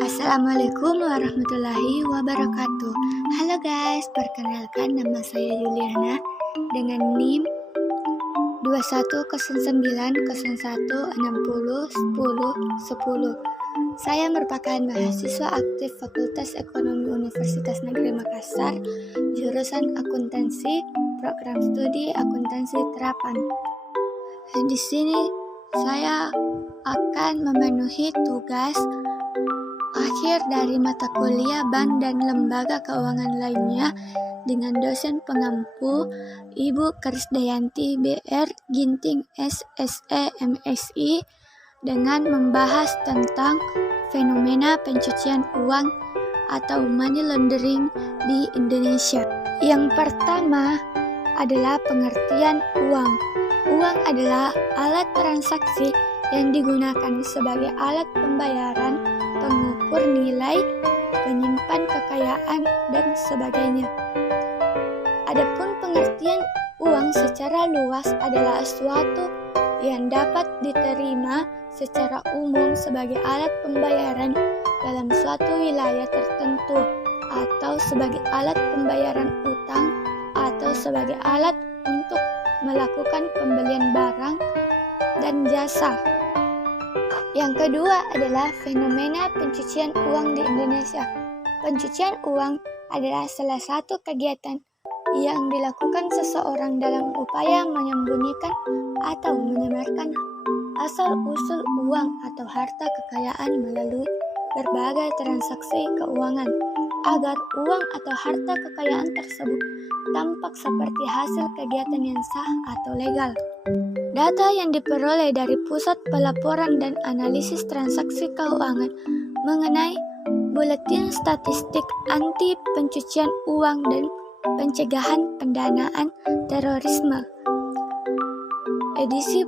Assalamualaikum warahmatullahi wabarakatuh. Halo guys, perkenalkan nama saya Juliana dengan NIM 210901601010. Saya merupakan mahasiswa aktif Fakultas Ekonomi Universitas Negeri Makassar, jurusan akuntansi, program studi akuntansi terapan. Di sini saya akan memenuhi tugas akhir dari mata kuliah bank dan lembaga keuangan lainnya dengan dosen pengampu Ibu Krisdayanti BR Ginting SSE MSI dengan membahas tentang fenomena pencucian uang atau money laundering di Indonesia. Yang pertama adalah pengertian uang. Uang adalah alat transaksi yang digunakan sebagai alat pembayaran, pengukur nilai, penyimpan kekayaan, dan sebagainya. Adapun pengertian uang secara luas adalah suatu yang dapat diterima secara umum sebagai alat pembayaran dalam suatu wilayah tertentu, atau sebagai alat pembayaran utang, atau sebagai alat untuk melakukan pembelian barang dan jasa. Yang kedua adalah fenomena pencucian uang di Indonesia. Pencucian uang adalah salah satu kegiatan yang dilakukan seseorang dalam upaya menyembunyikan atau menyamarkan asal-usul uang atau harta kekayaan melalui berbagai transaksi keuangan, agar uang atau harta kekayaan tersebut tampak seperti hasil kegiatan yang sah atau legal. Data yang diperoleh dari Pusat Pelaporan dan Analisis Transaksi Keuangan mengenai Buletin Statistik Anti Pencucian Uang dan Pencegahan Pendanaan Terorisme edisi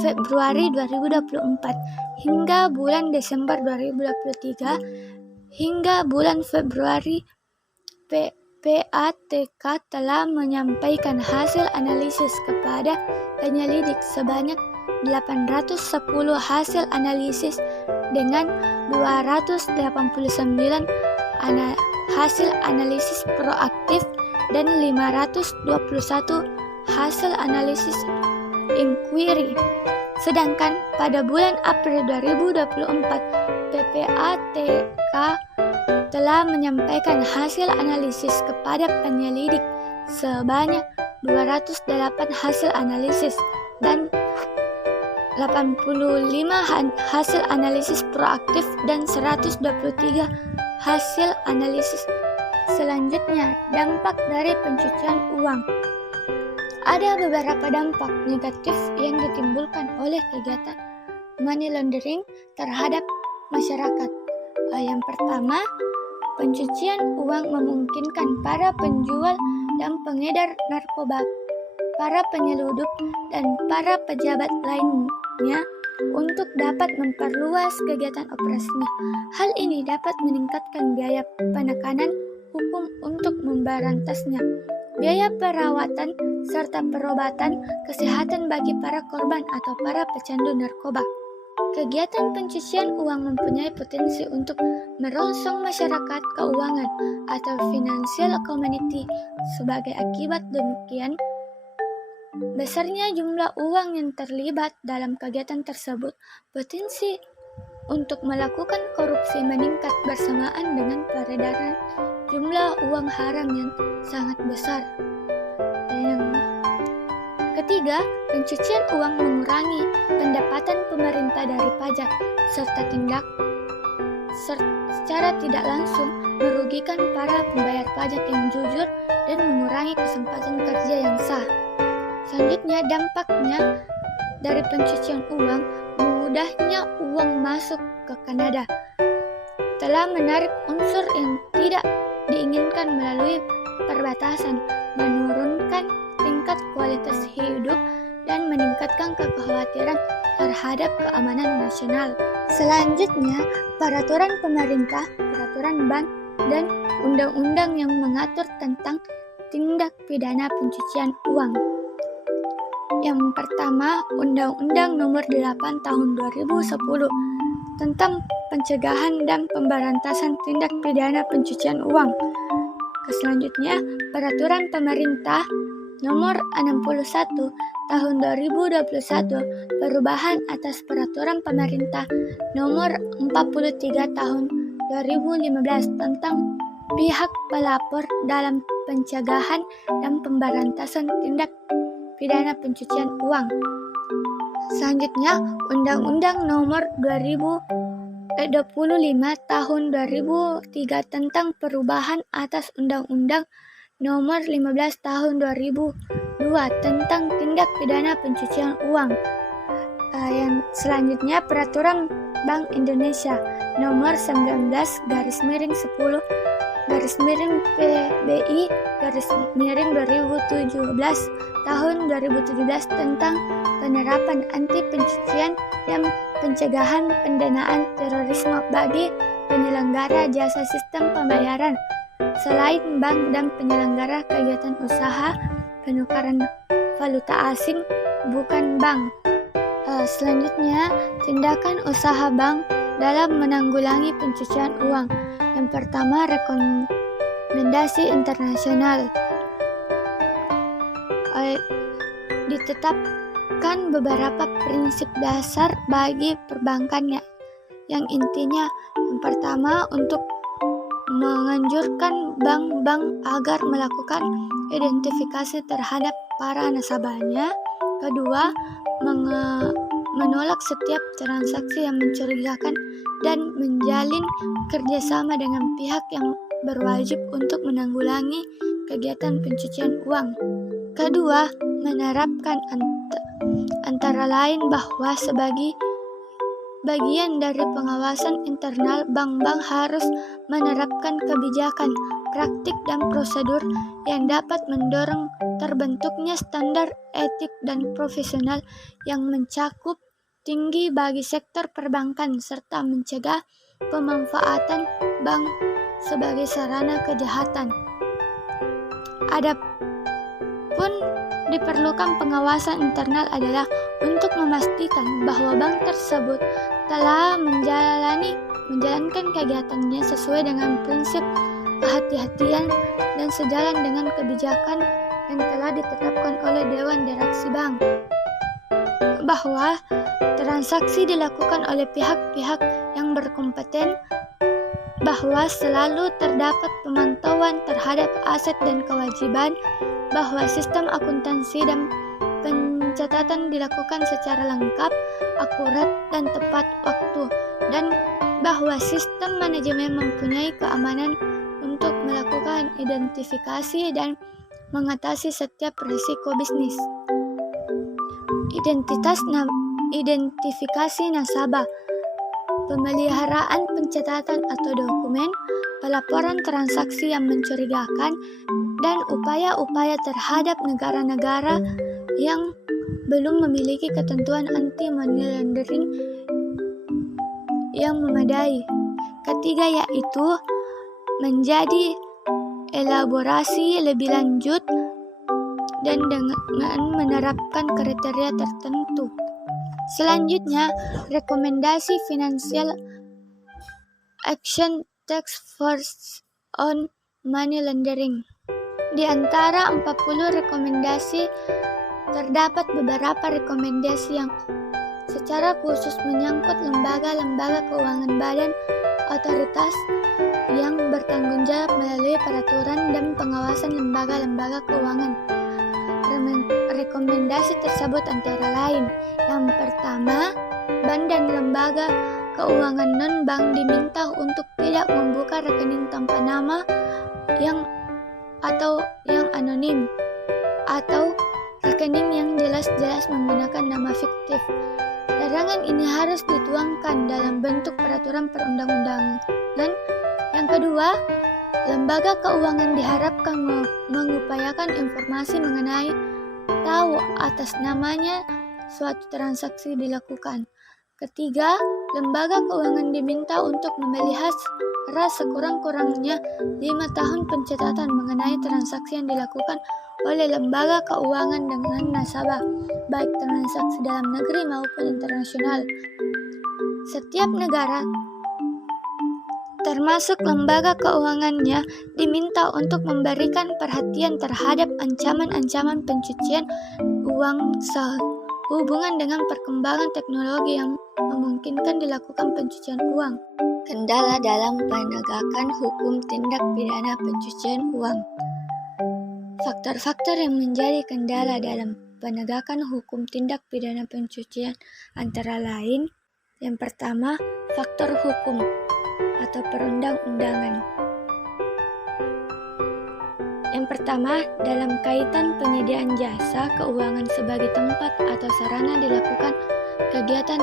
Februari 2024 hingga bulan Desember 2023 hingga bulan Februari, PPATK telah menyampaikan hasil analisis kepada penyelidik sebanyak 810 hasil analisis dengan 289 hasil analisis proaktif dan 521 hasil analisis inquiry. Sedangkan pada bulan April 2024, PPATK telah menyampaikan hasil analisis kepada penyelidik sebanyak 208 hasil analisis dan 85 hasil analisis proaktif dan 123 hasil analisis. Selanjutnya, dampak dari pencucian uang. Ada beberapa dampak negatif yang ditimbulkan oleh kegiatan money laundering terhadap masyarakat. Yang pertama, pencucian uang memungkinkan para penjual dan pengedar narkoba, para penyeludup, dan para pejabat lainnya untuk dapat memperluas kegiatan operasinya. Hal ini dapat meningkatkan biaya penekanan hukum untuk memberantasnya, biaya perawatan, serta perobatan kesehatan bagi para korban atau para pecandu narkoba. Kegiatan pencucian uang mempunyai potensi untuk merongsong masyarakat keuangan atau financial community. Sebagai akibat demikian, besarnya jumlah uang yang terlibat dalam kegiatan tersebut, potensi untuk melakukan korupsi meningkat bersamaan dengan peredaran jumlah uang haram yang sangat besar. Dan yang ketiga, pencucian uang mengurangi pendapatan pemerintah dari pajak serta secara tidak langsung merugikan para pembayar pajak yang jujur dan mengurangi kesempatan kerja yang sah. Selanjutnya, dampaknya dari pencucian uang, mudahnya uang masuk ke Kanada telah menarik unsur yang tidak diinginkan melalui perbatasan, menurunkan tingkat kualitas hidup, dan meningkatkan kekhawatiran terhadap keamanan nasional. Selanjutnya, peraturan pemerintah, peraturan bank, dan undang-undang yang mengatur tentang tindak pidana pencucian uang. Yang pertama, Undang-Undang Nomor 8 Tahun 2010 tentang pencegahan dan pemberantasan tindak pidana pencucian uang. Selanjutnya, Peraturan Pemerintah Nomor 61 Tahun 2021 perubahan atas Peraturan Pemerintah Nomor 43 Tahun 2015 tentang pihak pelapor dalam pencegahan dan pemberantasan tindak pidana pencucian uang. Selanjutnya, Undang-Undang Nomor 25 Tahun 2003 tentang perubahan atas Undang-Undang Nomor 15 Tahun 2002 tentang tindak pidana pencucian uang. Yang selanjutnya, Peraturan Bank Indonesia Nomor 19/10/PBI 2017 tahun 2017 tentang penerapan anti pencucian dan pencegahan pendanaan terorisme bagi penyelenggara jasa sistem pembayaran selain bank dan penyelenggara kegiatan usaha penukaran valuta asing bukan bank. Selanjutnya, tindakan usaha bank dalam menanggulangi pencucian uang. Yang pertama, rekomendasi internasional. Ditetapkan beberapa prinsip dasar bagi perbankannya, yang intinya yang pertama untuk menganjurkan bank-bank agar melakukan identifikasi terhadap para nasabahnya. Kedua, menolak setiap transaksi yang mencurigakan dan menjalin kerjasama dengan pihak yang berwajib untuk menanggulangi kegiatan pencucian uang. Kedua, menerapkan antara lain bahwa sebagai bagian dari pengawasan internal, bank-bank harus menerapkan kebijakan, praktik, dan prosedur yang dapat mendorong terbentuknya standar etik dan profesional yang mencakup tinggi bagi sektor perbankan serta mencegah pemanfaatan bank sebagai sarana kejahatan. Adapun diperlukan pengawasan internal adalah untuk memastikan bahwa bank tersebut telah menjalankan kegiatannya sesuai dengan prinsip kehati-hatian dan sejalan dengan kebijakan yang telah ditetapkan oleh Dewan Direksi Bank, bahwa transaksi dilakukan oleh pihak-pihak yang berkompeten, bahwa selalu terdapat pemantauan terhadap aset dan kewajiban, bahwa sistem akuntansi dan pencatatan dilakukan secara lengkap, akurat, dan tepat waktu, dan bahwa sistem manajemen mempunyai keamanan untuk melakukan identifikasi dan mengatasi setiap risiko bisnis. Identifikasi nasabah, pemeliharaan pencatatan atau dokumen, pelaporan transaksi yang mencurigakan, dan upaya-upaya terhadap negara-negara yang belum memiliki ketentuan anti-money laundering yang memadai. Ketiga, yaitu menjadi elaborasi lebih lanjut dan dengan menerapkan kriteria tertentu. Selanjutnya, rekomendasi Financial Action Task Force on Money Laundering. Di antara 40 rekomendasi, terdapat beberapa rekomendasi yang secara khusus menyangkut lembaga-lembaga keuangan, badan otoritas yang bertanggung jawab melalui peraturan dan pengawasan lembaga-lembaga keuangan. Rekomendasi tersebut antara lain: yang pertama, bank dan lembaga keuangan non-bank diminta untuk tidak membuka rekening tanpa nama yang anonim, atau rekening yang jelas-jelas menggunakan nama fiktif. Larangan ini harus dituangkan dalam bentuk peraturan perundang-undangan. Yang kedua, lembaga keuangan diharapkan mengupayakan informasi mengenai tahu atas namanya suatu transaksi dilakukan. Ketiga, lembaga keuangan diminta untuk memelihara sekurang-kurangnya 5 tahun pencatatan mengenai transaksi yang dilakukan oleh lembaga keuangan dengan nasabah, baik transaksi dalam negeri maupun internasional. Setiap negara, termasuk lembaga keuangannya, diminta untuk memberikan perhatian terhadap ancaman-ancaman pencucian uang sehubungan dengan perkembangan teknologi yang memungkinkan dilakukan pencucian uang. Kendala dalam penegakan hukum tindak pidana pencucian uang. Faktor-faktor yang menjadi kendala dalam penegakan hukum tindak pidana pencucian antara lain: yang pertama, faktor hukum atau perundang-undangan. Yang pertama, dalam kaitan penyediaan jasa keuangan sebagai tempat atau sarana dilakukan kegiatan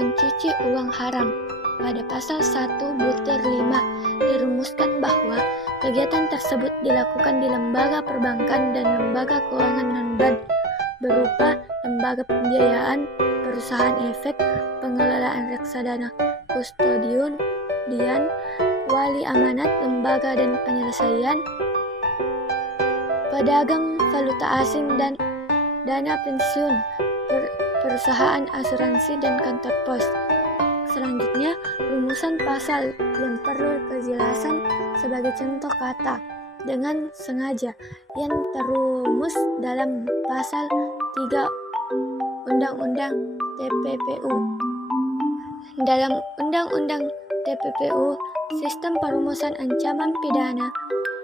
mencuci uang haram. Pada pasal 1 butir 5 dirumuskan bahwa kegiatan tersebut dilakukan di lembaga perbankan dan lembaga keuangan non-bank berupa lembaga pembiayaan, perusahaan efek, pengelolaan reksadana, kustodian, wali amanat, lembaga dan penyelesaian, pedagang valuta asing dan dana pensiun, perusahaan asuransi dan kantor pos. Selanjutnya, rumusan pasal yang perlu kejelasan sebagai contoh kata dengan sengaja yang terumus dalam pasal 3 Undang-Undang TPPU. Dalam Undang-Undang TPPU, sistem perumusan ancaman pidana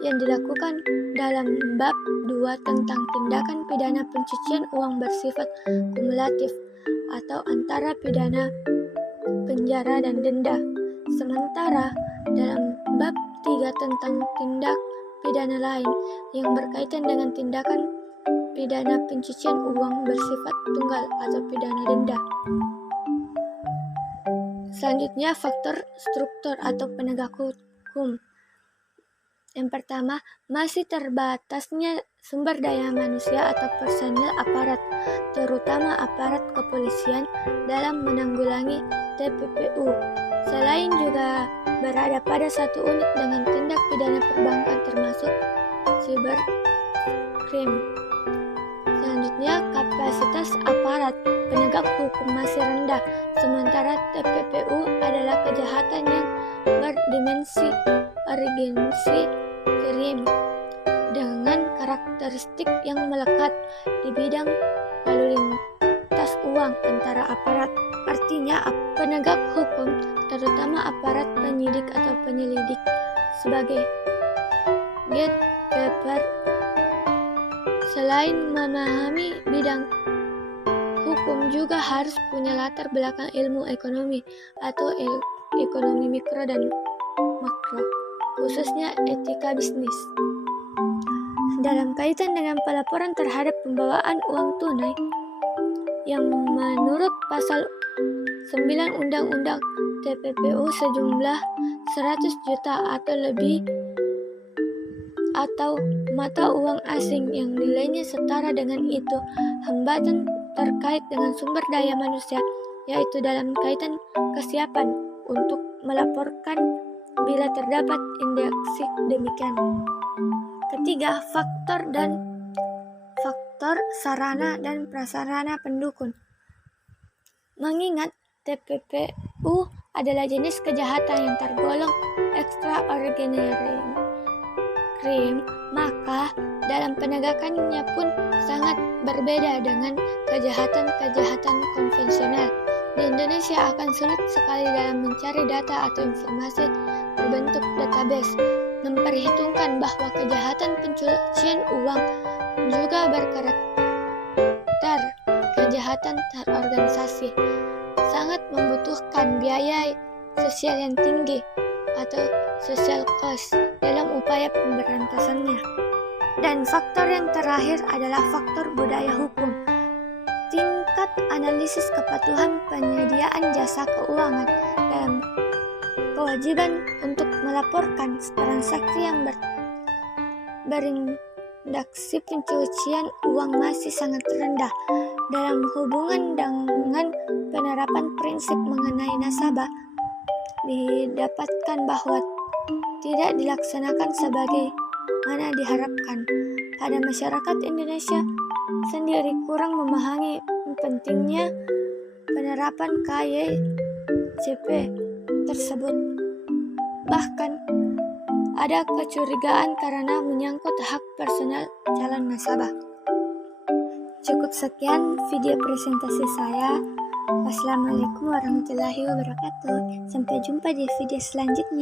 yang dilakukan dalam bab 2 tentang tindakan pidana pencucian uang bersifat kumulatif atau antara pidana, penjara dan denda. Sementara dalam bab 3 tentang tindak pidana lain yang berkaitan dengan tindakan pidana pencucian uang bersifat tunggal atau pidana denda. Selanjutnya, faktor struktur atau penegak hukum. Yang pertama, masih terbatasnya sumber daya manusia atau personil aparat, terutama aparat kepolisian, dalam menanggulangi TPPU. Selain juga berada pada satu unit dengan tindak pidana perbankan termasuk cybercrime. Selanjutnya, kapasitas aparat penegak hukum masih rendah, sementara TPPU adalah kejahatan yang berdimensi urgensi crime dengan karakteristik yang melekat di bidang lalu lintas uang antara aparat. Artinya, penegak hukum, terutama aparat penyidik atau penyelidik, sebagai gatekeeper, selain memahami bidang hukum juga harus punya latar belakang ilmu ekonomi atau ekonomi mikro dan makro, khususnya etika bisnis. Dalam kaitan dengan pelaporan terhadap pembawaan uang tunai, yang menurut pasal 9 Undang-Undang TPPU sejumlah 100 juta atau lebih atau mata uang asing yang nilainya setara dengan itu, hambatan terkait dengan sumber daya manusia, yaitu dalam kaitan kesiapan untuk melaporkan bila terdapat indikasi demikian. Ketiga, faktor sarana dan prasarana pendukung. Mengingat TPPU adalah jenis kejahatan yang tergolong extraordinary crime, maka dalam penegakannya pun sangat berbeda dengan kejahatan-kejahatan konvensional. Di Indonesia akan sulit sekali dalam mencari data atau informasi berbentuk database memperhitungkan bahwa kejahatan pencucian uang juga berkarakter kejahatan terorganisasi, sangat membutuhkan biaya sosial yang tinggi atau social cost dalam upaya pemberantasannya. Dan faktor yang terakhir adalah faktor budaya hukum. Tingkat analisis kepatuhan penyediaan jasa keuangan dalam kewajiban untuk melaporkan transaksi yang berindikasi pencucian uang masih sangat rendah. Dalam hubungan dengan penerapan prinsip mengenai nasabah, didapatkan bahwa tidak dilaksanakan sebagaimana diharapkan. Pada masyarakat Indonesia sendiri kurang memahami pentingnya penerapan CP tersebut. Bahkan ada kecurigaan karena menyangkut hak personal calon nasabah. Cukup sekian video presentasi saya. Wassalamualaikum warahmatullahi wabarakatuh. Sampai jumpa di video selanjutnya.